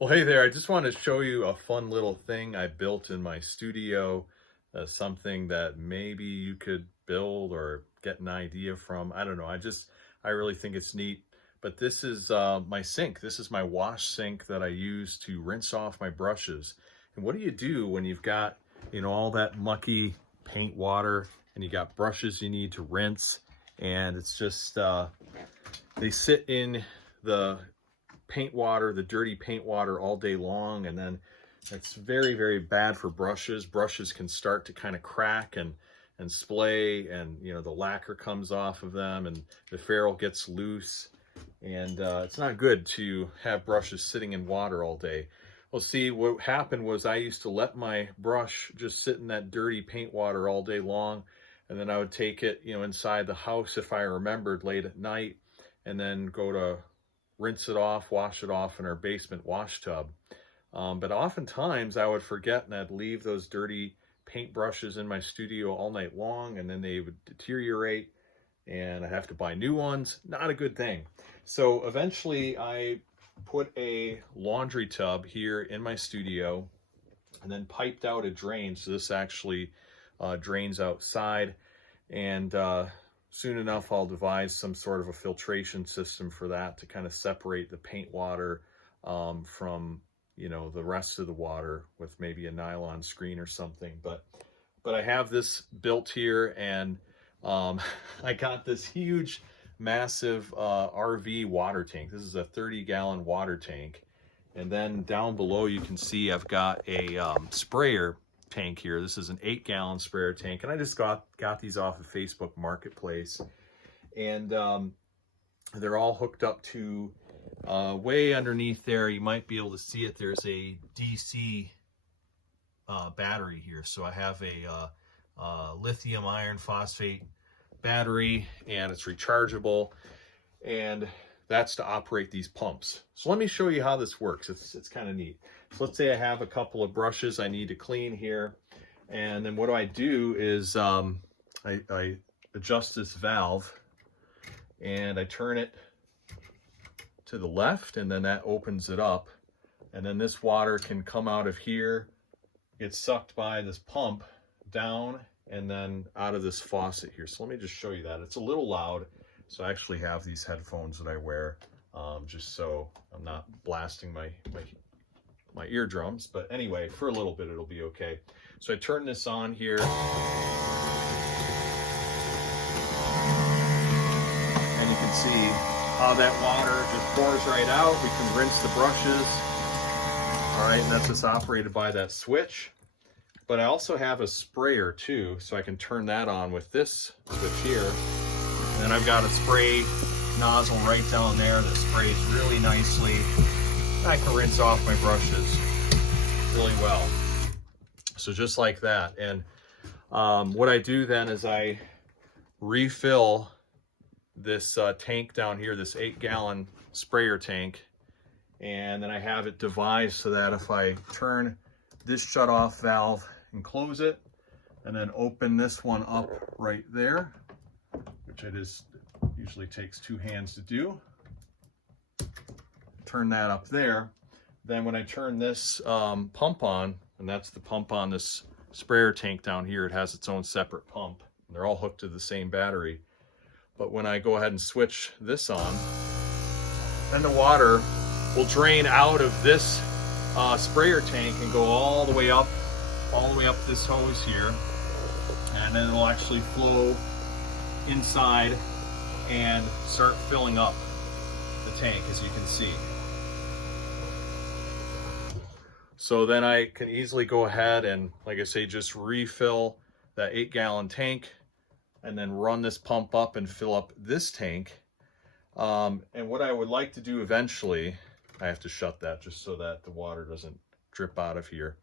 Well, hey there. I just want to show you a fun little thing I built in my studio, something that maybe you could build or get an idea from. I don't know. I really think it's neat. But this is my sink. This is my wash sink that I use to rinse off my brushes. And what do you do when you've got, all that mucky paint water and you got brushes you need to rinse? And it's just, they sit in the paint water, the dirty paint water all day long, and then it's very, very bad for brushes. Brushes can start to kind of crack and splay, and the lacquer comes off of them and the ferrule gets loose, and it's not good to have brushes sitting in water all day. Well, see, what happened was I used to let my brush just sit in that dirty paint water all day long, and then I would take it, inside the house if I remembered late at night, and then go to rinse it off, wash it off in our basement wash tub. But oftentimes I would forget and I'd leave those dirty paint brushes in my studio all night long, and then they would deteriorate and I have to buy new ones. Not a good thing. So eventually I put a laundry tub here in my studio and then piped out a drain. So this actually drains outside, and soon enough, I'll devise some sort of a filtration system for that to kind of separate the paint water from, the rest of the water with maybe a nylon screen or something. But I have this built here, and I got this huge, massive RV water tank. This is a 30-gallon water tank. And then down below, you can see I've got a sprayer tank here. This is an 8-gallon sprayer tank, and I just got these off of Facebook Marketplace, and they're all hooked up to way underneath there. You might be able to see it. There's a DC battery here. So I have a lithium iron phosphate battery, and it's rechargeable, and that's to operate these pumps. So let me show you how this works. It's kind of neat. So let's say I have a couple of brushes I need to clean here. And then what do is I adjust this valve and I turn it to the left, and then that opens it up. And then this water can come out of here, get sucked by this pump down, and then out of this faucet here. So let me just show you that. It's a little loud. So I actually have these headphones that I wear just so I'm not blasting my eardrums. But anyway, for a little bit, it'll be okay. So I turn this on here. And you can see how that water just pours right out. We can rinse the brushes. All right, and that's just operated by that switch. But I also have a sprayer too, so I can turn that on with this switch here. And then I've got a spray nozzle right down there that sprays really nicely. I can rinse off my brushes really well. So just like that. And what I do then is I refill this tank down here, this 8-gallon sprayer tank. And then I have it devised so that if I turn this shut-off valve and close it, and then open this one up right there, which it usually takes 2 hands to do. Turn that up there. Then when I turn this pump on, and that's the pump on this sprayer tank down here, it has its own separate pump. And they're all hooked to the same battery. But when I go ahead and switch this on, then the water will drain out of this sprayer tank and go all the way up this hose here, and then it'll actually flow inside and start filling up the tank, as you can see. So then I can easily go ahead and, like I say, just refill that 8-gallon tank and then run this pump up and fill up this tank. And what I would like to do eventually, I have to shut that just so that the water doesn't drip out of here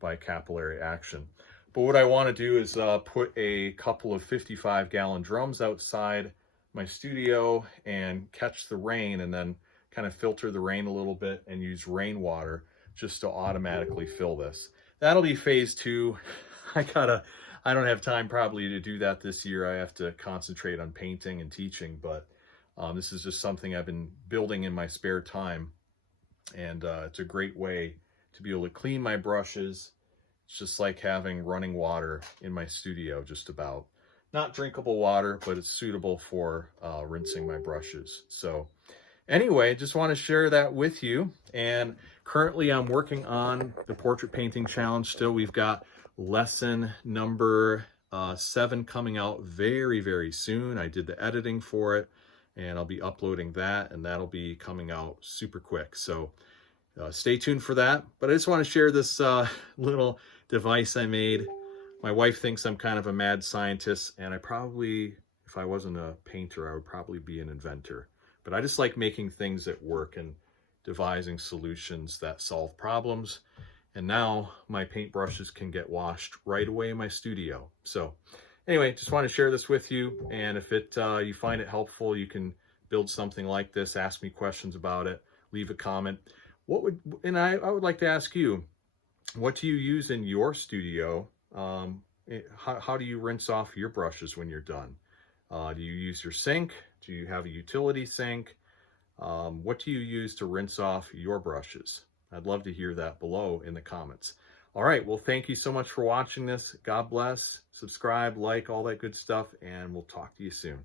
by capillary action. But what I want to do is put a couple of 55-gallon drums outside my studio and catch the rain, and then kind of filter the rain a little bit and use rainwater just to automatically fill this. That'll be phase 2. I don't have time probably to do that this year. I have to concentrate on painting and teaching, but this is just something I've been building in my spare time. And it's a great way to be able to clean my brushes. It's just like having running water in my studio, just about. Not drinkable water, but it's suitable for rinsing my brushes. So anyway, just want to share that with you. And currently I'm working on the portrait painting challenge still. We've got lesson number 7 coming out very, very soon. I did the editing for it, and I'll be uploading that, and that'll be coming out super quick. So stay tuned for that. But I just want to share this little device I made. My wife thinks I'm kind of a mad scientist, and I probably, if I wasn't a painter, I would probably be an inventor. But I just like making things that work and devising solutions that solve problems. And now my paintbrushes can get washed right away in my studio. So anyway, just want to share this with you. And if you find it helpful, you can build something like this, ask me questions about it, leave a comment. I would like to ask you, what do you use in your studio? How do you rinse off your brushes when you're done? Do you use your sink? Do you have a utility sink? What do you use to rinse off your brushes? I'd love to hear that below in the comments. All right, well, thank you so much for watching this. God bless, subscribe, like, all that good stuff, and we'll talk to you soon.